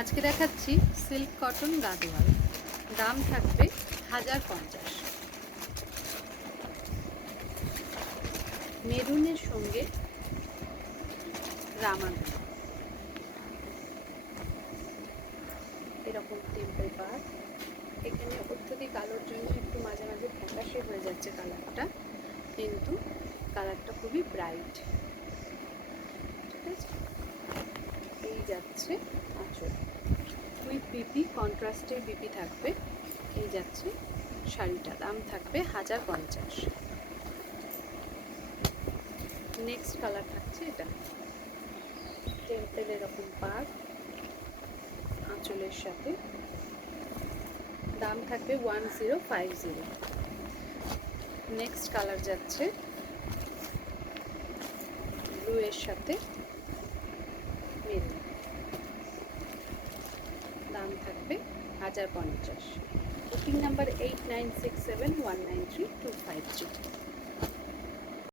আজকে দেখাচ্ছি silk cotton Gadwal. দাম থাকবে 1050। মেরুনের সঙ্গে রামানো, এরকম টেম্পল পার। এখানে অত্যধিক আলোর জন্য একটু মাঝে মাঝে ফ্যাকাশে হয়ে যাচ্ছে কালারটা, কিন্তু কালারটা খুবই ব্রাইট। ঠিক আছে, এই যাচ্ছে আঁচল উইথ বিপি, কন্ট্রাস্টের বিপি থাকবে। এই যাচ্ছে শাড়িটা, দাম থাকবে 1050। নেক্সট কালার থাকছে এটা, টেম্পেল এরকম পার আঁচলের সাথে, দাম থাকবে 1050। নেক্সট কালার যাচ্ছে ব্লু এর সাথে মেরুন, দাম থাকবে 1050। Booking number 8967193253।